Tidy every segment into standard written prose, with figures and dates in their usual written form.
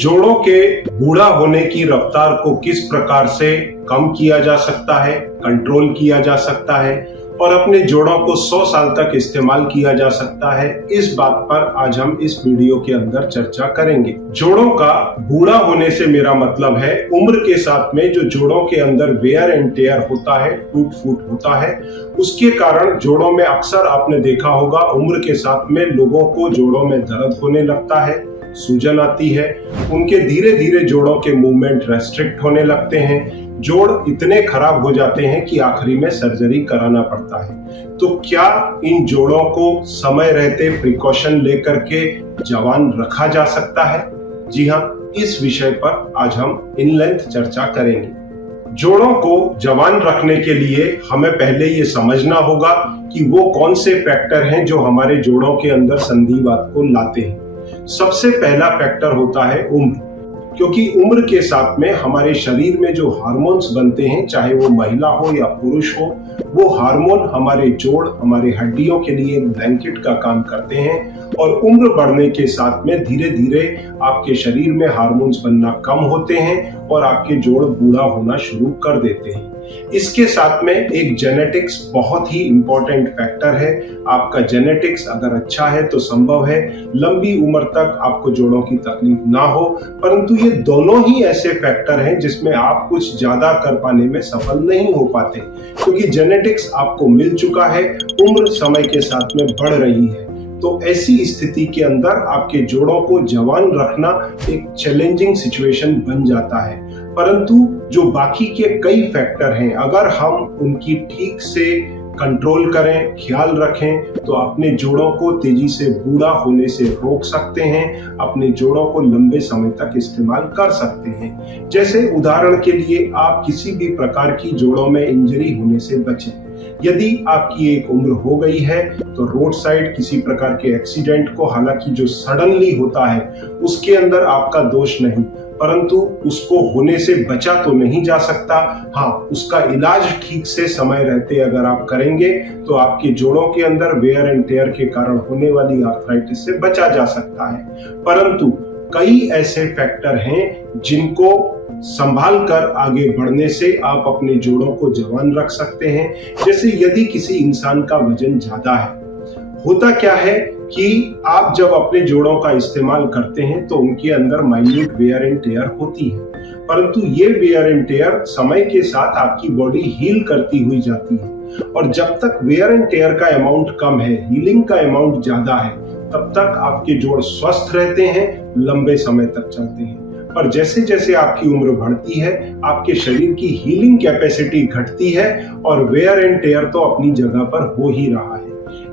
जोड़ों के बूढ़ा होने की रफ्तार को किस प्रकार से कम किया जा सकता है, कंट्रोल किया जा सकता है और अपने जोड़ों को 100 साल तक इस्तेमाल किया जा सकता है, इस बात पर आज हम इस वीडियो के अंदर चर्चा करेंगे। जोड़ों का बूढ़ा होने से मेरा मतलब है उम्र के साथ में जो जोड़ों के अंदर वेयर एंड टेयर होता है, टूट फूट होता है, उसके कारण जोड़ों में अक्सर आपने देखा होगा उम्र के साथ में लोगों को जोड़ों में दर्द होने लगता है, सूजन आती है, उनके धीरे धीरे जोड़ों के मूवमेंट रेस्ट्रिक्ट होने लगते हैं, जोड़ इतने खराब हो जाते हैं कि आखिरी में सर्जरी कराना पड़ता है। तो क्या इन जोड़ों को समय रहते प्रिकॉशन लेकर के जवान रखा जा सकता है? जी हाँ, इस विषय पर आज हम इन लेंथ चर्चा करेंगे। जोड़ों को जवान रखने के लिए हमें पहले ये समझना होगा कि वो कौन से फैक्टर हैं जो हमारे जोड़ों के अंदर संधिवात को लाते हैं। सबसे पहला फैक्टर होता है उम्र, क्योंकि उम्र के साथ में हमारे शरीर में जो हार्मोन्स बनते हैं, चाहे वो महिला हो या पुरुष हो, वो हार्मोन हमारे जोड़, हमारे हड्डियों के लिए एक ब्लैंकेट का काम करते हैं और उम्र बढ़ने के साथ में धीरे धीरे आपके शरीर में हार्मोन्स बनना कम होते हैं और आपके जोड़ बूढ़ा होना शुरू कर देते हैं। इसके साथ में एक जेनेटिक्स बहुत ही इंपॉर्टेंट फैक्टर है। आपका जेनेटिक्स अगर अच्छा है तो संभव है लंबी उम्र तक आपको जोड़ों की तकलीफ ना हो, परंतु ये दोनों ही ऐसे फैक्टर हैं जिसमें आप कुछ ज्यादा कर पाने में सफल नहीं हो पाते, क्योंकि जेनेटिक्स आपको मिल चुका है, उम्र समय के साथ में बढ़ रही है। तो ऐसी स्थिति के अंदर आपके जोड़ों को जवान रखना एक चैलेंजिंग सिचुएशन बन जाता है। परंतु जो बाकी के कई फैक्टर हैं, अगर हम उनकी ठीक से कंट्रोल करें, ख्याल रखें, तो अपने जोड़ों को तेजी से बूढ़ा होने से रोक सकते हैं, अपने जोड़ों को लंबे समय तक इस्तेमाल कर सकते हैं। जैसे उदाहरण के लिए आप किसी भी प्रकार की जोड़ों में इंजरी होने से बचें। यदि आपकी एक उम्र हो गई है तो रोड साइड किसी प्रकार के एक्सीडेंट को, हालांकि जो सडनली होता है उसके अंदर आपका दोष नहीं, परंतु उसको होने से बचा तो नहीं जा सकता। हाँ, उसका इलाज ठीक से समय रहते अगर आप करेंगे तो आपके जोड़ों के अंदर वेयर एंड टेयर के कारण होने वाली आर्थराइटिस से बचा जा सकता है। परंतु कई ऐसे फैक्टर हैं जिनको संभाल कर आगे बढ़ने से आप अपने जोड़ों को जवान रख सकते हैं। जैसे यदि किसी इंसान का वजन ज्यादा है, होता क्या है कि आप जब अपने जोड़ों का इस्तेमाल करते हैं तो उनके अंदर माइन्यूट वेयर एंड टेयर होती है, परंतु ये वेयर एंड टेयर समय के साथ आपकी बॉडी हील करती हुई जाती है और जब तक वेयर एंड टेयर का अमाउंट कम है, हीलिंग का अमाउंट ज्यादा है, तब तक आपके जोड़ स्वस्थ रहते हैं, लंबे समय तक चलते हैं। पर जैसे जैसे आपकी उम्र बढ़ती है, आपके शरीर की हीलिंग कैपेसिटी घटती है और वेयर एंड टेयर तो अपनी जगह पर हो ही रहा है।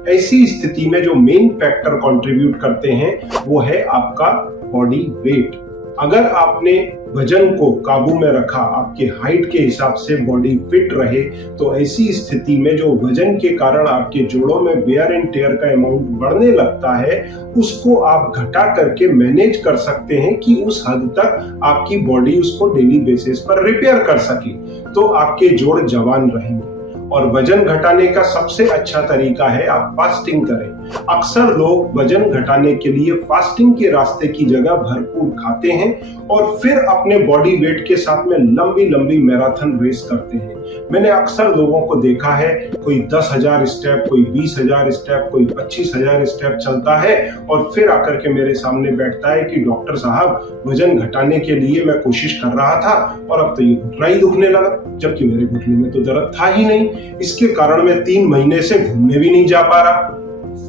ऐसी स्थिति में जो मेन फैक्टर कंट्रीब्यूट करते हैं वो है आपका बॉडी वेट। अगर आपने वजन को काबू में रखा, आपके हाइट के हिसाब से बॉडी फिट रहे, तो ऐसी स्थिति में जो वजन के कारण आपके जोड़ों में वेयर एंड टेयर का अमाउंट बढ़ने लगता है, उसको आप घटा करके मैनेज कर सकते हैं कि उस हद तक आपकी बॉडी उसको डेली बेसिस पर रिपेयर कर सके, तो आपके जोड़ जवान रहेंगे। और वजन घटाने का सबसे अच्छा तरीका है आप फास्टिंग करें। अक्सर लोग वजन घटाने के लिए फास्टिंग के रास्ते की जगह भरपूर खाते हैं और फिर अपने बॉडी वेट के साथ में लंबी लंबी मैराथन रेस करते हैं। मैंने अक्सर लोगों को देखा है, कोई 10,000 स्टेप, कोई 20,000 स्टेप, कोई 25,000 स्टेप चलता है और फिर आकर के मेरे सामने बैठता है कि डॉक्टर साहब, वजन घटाने के लिए मैं कोशिश कर रहा था और अब तो ये घुटना ही दुखने लगा, जबकि मेरे घुटने में तो दर्द था ही नहीं। इसके कारण मैं 3 महीने से घूमने भी नहीं जा पा रहा।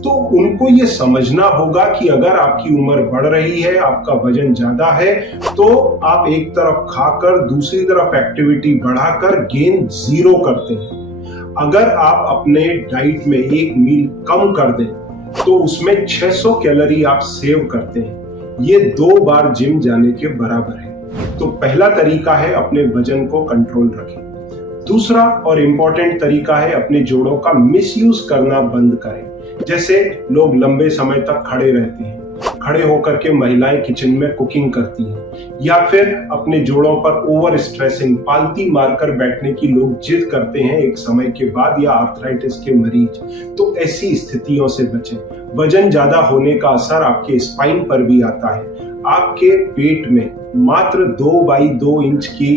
तो उनको ये समझना होगा कि अगर आपकी उम्र बढ़ रही है, आपका वजन ज्यादा है, तो आप एक तरफ खाकर दूसरी तरफ एक्टिविटी बढ़ाकर गेन 0 करते हैं। अगर आप अपने डाइट में एक मील कम कर दें तो उसमें 600 कैलोरी आप सेव करते हैं। ये 2 बार जिम जाने के बराबर है। तो पहला तरीका है अपने वजन को कंट्रोल रखें। दूसरा और इम्पोर्टेंट तरीका है अपने जोड़ों का मिसयूज करना बंद करें। जैसे लोग लंबे समय तक खड़े रहते हैं, खड़े होकर के महिलाएं किचन में कुकिंग करती हैं, या फिर अपने जोड़ों पर ओवर स्ट्रेसिंग, पालती मारकर बैठने की लोग जिद करते हैं एक समय के बाद, या आर्थराइटिस के मरीज। तो ऐसी स्थितियों से बचें। वजन ज्यादा होने का असर आपके स्पाइन पर भी आता है। आपके पेट में मात्र 2 बाई 2 इंच की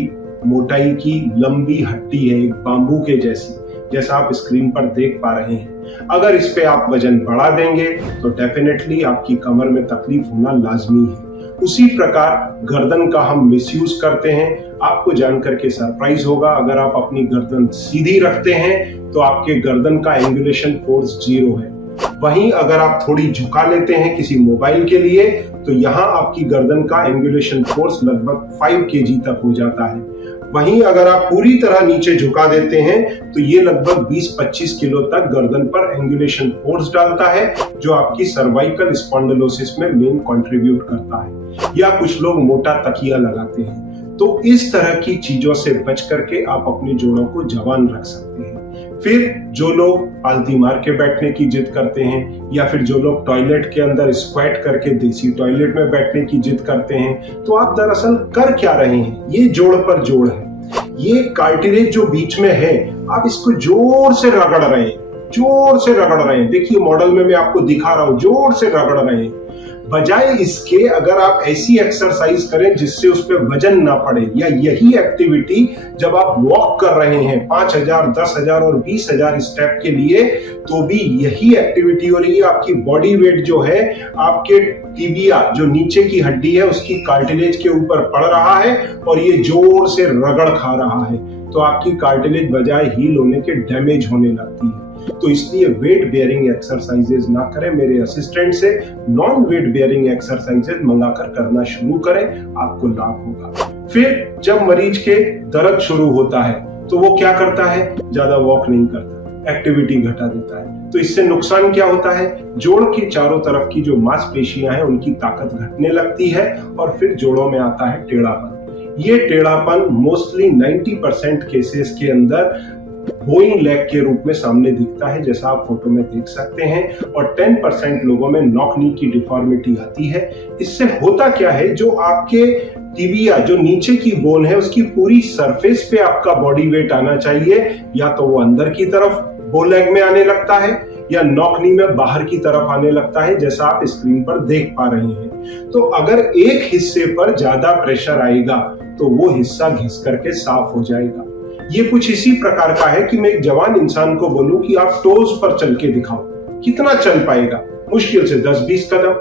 मोटाई की लंबी हड्डी है, एक बाम्बू के जैसी, जैसा आप स्क्रीन पर देख पा रहे हैं। अगर इस पे आप वजन बढ़ा देंगे तो डेफिनेटली आपकी कमर में तकलीफ होना लाजमी है। उसी प्रकार गर्दन का हम मिसयूज करते हैं। आपको जानकर के सरप्राइज होगा, अगर आप अपनी गर्दन सीधी रखते हैं तो आपके गर्दन का एंगुलेशन फोर्स 0 है। वहीं अगर आप थोड़ी झुका लेते हैं किसी मोबाइल के लिए तो यहाँ आपकी गर्दन का एंगुलेशन फोर्स लगभग 5 kg तक हो जाता है। वहीं अगर आप पूरी तरह नीचे झुका देते हैं तो ये लगभग 20-25 किलो तक गर्दन पर एंगुलेशन फोर्स डालता है, जो आपकी सर्वाइकल स्पॉन्डिलोसिस में मेन कंट्रीब्यूट करता है। या कुछ लोग मोटा तकिया लगाते हैं। तो इस तरह की चीजों से बच करके आप अपने जोड़ों को जवान रख सकते हैं। फिर जो लोग पालती मार के बैठने की जिद करते हैं, या फिर जो लोग टॉयलेट के अंदर स्क्वैट करके देसी टॉयलेट में बैठने की जिद करते हैं, तो आप दरअसल कर क्या रहे हैं? ये जोड़ पर जोड़ है। ये कार्टिलेज जो बीच में है, आप इसको जोर से रगड़ रहे हैं, जोर से रगड़ रहे हैं। देखिए मॉडल में मैं आपको दिखा रहा हूं, जोर से रगड़ रहे हैं। बजाय इसके अगर आप ऐसी एक्सरसाइज करें जिससे उस पर वजन ना पड़े, या यही एक्टिविटी जब आप वॉक कर रहे हैं 5000, 10,000 और 20,000 स्टेप के लिए, तो भी यही एक्टिविटी हो रही है। आपकी बॉडी वेट जो है आपके टिबिया जो नीचे की हड्डी है उसकी कार्टिलेज के ऊपर पड़ रहा है और ये जोर से रगड़ खा रहा है, तो आपकी कार्टिलेज बजाय हील होने के डैमेज होने लगती है। तो इसलिए वेट बेयरिंग एक्सरसाइजेज ना करें, मेरे असिस्टेंट से नॉन वेट बेयरिंग एक्सरसाइजेज मंगाकर करना शुरू करें, आपको लाभ होगा। फिर जब मरीज के दर्द शुरू होता है तो वो क्या करता है? ज्यादा वॉक नहीं करता, एक्टिविटी घटा देता है। तो इससे नुकसान क्या होता है? जोड़ की चारों तरफ की जो मांसपेशियां हैं उनकी ताकत घटने लगती है और फिर जोड़ों में आता है टेढ़ापन। ये टेढ़ापन मोस्टली 90% केसेस के अंदर बोइंग लेग के रूप में सामने दिखता है, जैसा आप फोटो में देख सकते हैं, और 10% लोगों में नॉक नी की डिफॉर्मिटी आती है। इससे होता क्या है, जो आपके टिबिया जो नीचे की बोन है उसकी पूरी सरफेस पे आपका बॉडी वेट आना चाहिए, या तो वो अंदर की तरफ बो लेग में आने लगता है या नॉक नी में बाहर की तरफ आने लगता है, जैसा आप स्क्रीन पर देख पा रहे हैं। तो अगर एक हिस्से पर ज्यादा प्रेशर आएगा तो वो हिस्सा घिस करके साफ हो जाएगा। ये कुछ इसी प्रकार का है कि मैं एक जवान इंसान को बोलूं कि आप टोज पर चल के दिखाओ, कितना चल पाएगा? मुश्किल से 10-20 कदम।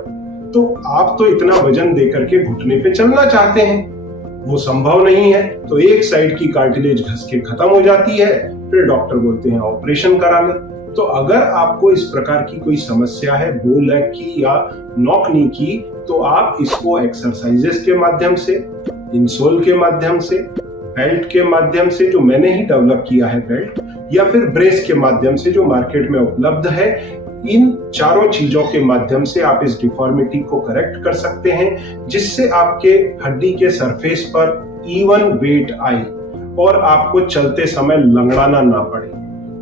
तो आप तो इतना वजन देकर के घुटने पे चलना चाहते हैं, वो संभव नहीं है। तो एक साइड की कार्टिलेज घस के खत्म हो जाती है, फिर डॉक्टर बोलते हैं ऑपरेशन करा लें। तो अगर आपको इस प्रकार की कोई समस्या है बो लेग की या नॉक नी की, तो आप इसको एक्सरसाइजेस के माध्यम से, इंसोल के माध्यम से, बेल्ट के माध्यम से जो मैंने ही डेवलप किया है बेल्ट, या फिर ब्रेस के माध्यम से जो मार्केट में उपलब्ध है, इन चारों चीजों के माध्यम से आप इस डिफॉर्मिटी को करेक्ट कर सकते हैं, जिससे आपके हड्डी के सरफेस पर इवन वेट आए और आपको चलते समय लंगड़ाना ना पड़े।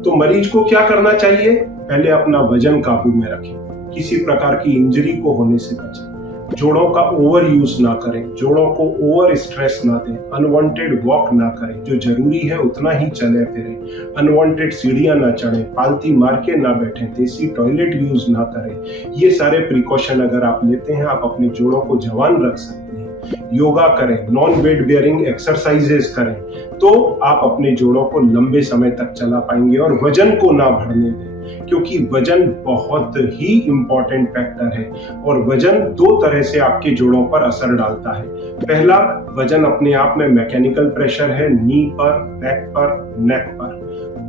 तो मरीज को क्या करना चाहिए? पहले अपना वजन काबू में रखें, किसी प्रकार की इंजरी को होने से बचें, जोड़ों का ओवर यूज ना करें, जोड़ों को ओवर स्ट्रेस ना दें, अनवांटेड वॉक ना करें, जो जरूरी है उतना ही चले फिरें, अनवांटेड सीढ़ियां ना चढ़ें, पालती मार के ना बैठें, देसी टॉयलेट यूज ना करें। ये सारे प्रिकॉशन अगर आप लेते हैं, आप अपने जोड़ों को जवान रख सकते हैं। योगा करें, नॉन वेट बेयरिंग एक्सरसाइजेस करें, तो आप अपने जोड़ों को लंबे समय तक चला पाएंगे और वजन को ना बढ़ने दें, क्योंकि वजन बहुत ही इंपॉर्टेंट फैक्टर है और वजन 2 तरह से आपके जोड़ों पर असर डालता है। पहला, वजन अपने आप में मैकेनिकल प्रेशर है, नी पर, बैक पर, नेक पर।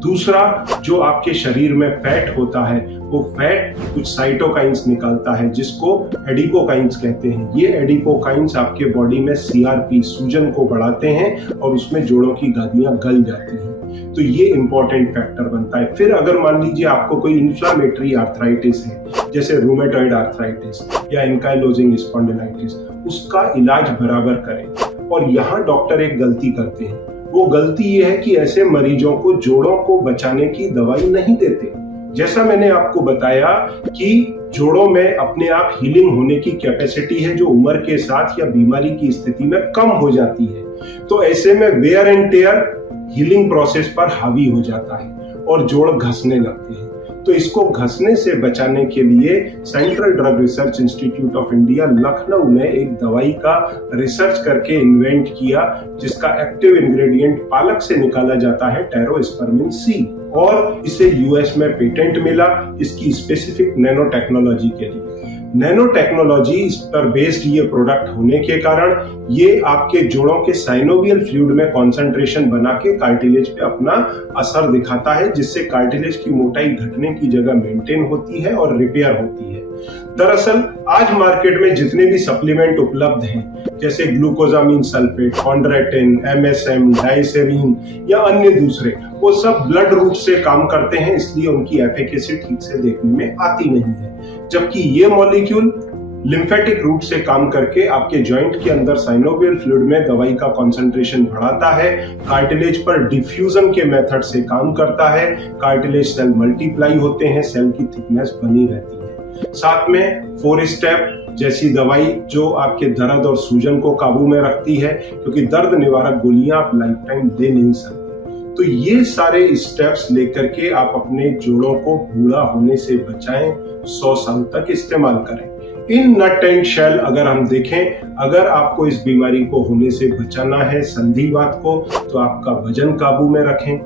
दूसरा, जो आपके शरीर में फैट होता है, वो फैट कुछ साइटोकाइंस निकालता है जिसको एडिपोकाइंस कहते हैं। ये एडिपोकाइंस आपके बॉडी में सीआरपी, सूजन को बढ़ाते हैं और उसमें जोड़ों की गादियां गल जाती हैं। तो ये इंपॉर्टेंट फैक्टर बनता है। फिर अगर मान लीजिए आपको कोई इन्फ्लामेटरी आर्थराइटिस है, जैसे रूमेटॉइड आर्थराइटिस या एंकाइलोजिंग स्पॉन्डिलाइटिस, उसका इलाज बराबर करें। और यहाँ डॉक्टर एक गलती करते हैं, वो गलती ये है कि ऐसे मरीजों को जोड़ों को बचाने की दवाई नहीं देते। जैसा मैंने आपको बताया कि जोड़ों में अपने आप हीलिंग होने की कैपेसिटी है, जो उम्र के साथ या बीमारी की स्थिति में कम हो जाती है। तो ऐसे में wear and tear healing process पर हावी हो जाता है और जोड़ घसने लगते हैं। तो इसको घसने से बचाने के लिए central drug research institute of India Lucknow ने एक दवाई का रिसर्च करके इन्वेंट किया, जिसका एक्टिव इंग्रेडिएंट पालक से निकाला जाता है, टेरोस्पर्मिन सी, और इसे यूएस में पेटेंट मिला इसकी स्पेसिफिक नैनो टेक्नोलॉजी के लिए। नैनो टेक्नोलॉजी इस पर बेस्ड ये प्रोडक्ट होने के कारण ये आपके जोड़ों के साइनोवियल फ्लूइड में कंसंट्रेशन बना के कार्टिलेज पे अपना असर दिखाता है, जिससे कार्टिलेज की मोटाई घटने की जगह मेंटेन होती है और रिपेयर होती है। दरअसल आज मार्केट में जितने भी सप्लीमेंट उपलब्ध हैं, जैसे ग्लूकोजामिन सल्फेट, कॉन्ड्रेटिन, एमएसएम, डाइसेरिन या अन्य दूसरे, वो सब ब्लड रूट से काम करते हैं, इसलिए उनकी एफिकेसी ठीक से देखने में आती नहीं है। जबकि ये मॉलिक्यूल लिम्फेटिक रूट से काम करके आपके जॉइंट के अंदर साइनोवियल फ्लूइड में दवाई का कंसंट्रेशन बढ़ाता है, कार्टिलेज पर डिफ्यूजन के मेथड से काम करता है, कार्टिलेज सेल मल्टीप्लाई होते हैं, सेल की थिकनेस बनी रहती है। साथ में 4 स्टेप जैसी दवाई जो आपके दर्द और सूजन को काबू में रखती है, क्योंकि दर्द निवारक गोलियां आप लाइफ टाइम दे नहीं सकते। तो ये सारे स्टेप्स लेकर के आप अपने जोड़ों को बूढ़ा होने से बचाएं, 100 साल तक इस्तेमाल करें। इन नट एंड शेल अगर हम देखें, अगर आपको इस बीमारी को होने से बचाना है, संधिवात को, तो आपका वजन काबू में रखें,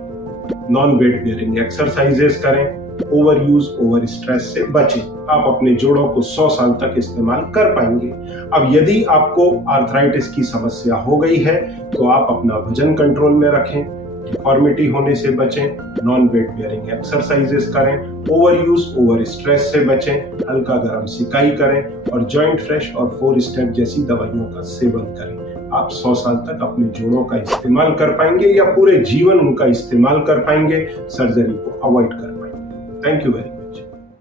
नॉन वेट बेयरिंग एक्सरसाइजेस करें, ओवर यूज ओवर स्ट्रेस से बचें। आप अपने जोड़ों को 100 साल तक इस्तेमाल कर पाएंगे। अब यदि आपको आर्थराइटिस की समस्या हो गई है तो आप अपना वजन कंट्रोल में रखें, डिफॉर्मिटी होने से बचें, नॉन वेट बेयरिंग एक्सरसाइजेस करें, ओवर यूज ओवर स्ट्रेस से बचें, हल्का गर्म सिकाई करें और जॉइंट फ्रेश और 4 स्टेप जैसी दवाइयों का सेवन करें। आप 100 साल तक अपने जोड़ों का इस्तेमाल कर पाएंगे या पूरे जीवन उनका इस्तेमाल कर पाएंगे, सर्जरी को अवॉइड कर पाएंगे। Thank you very much.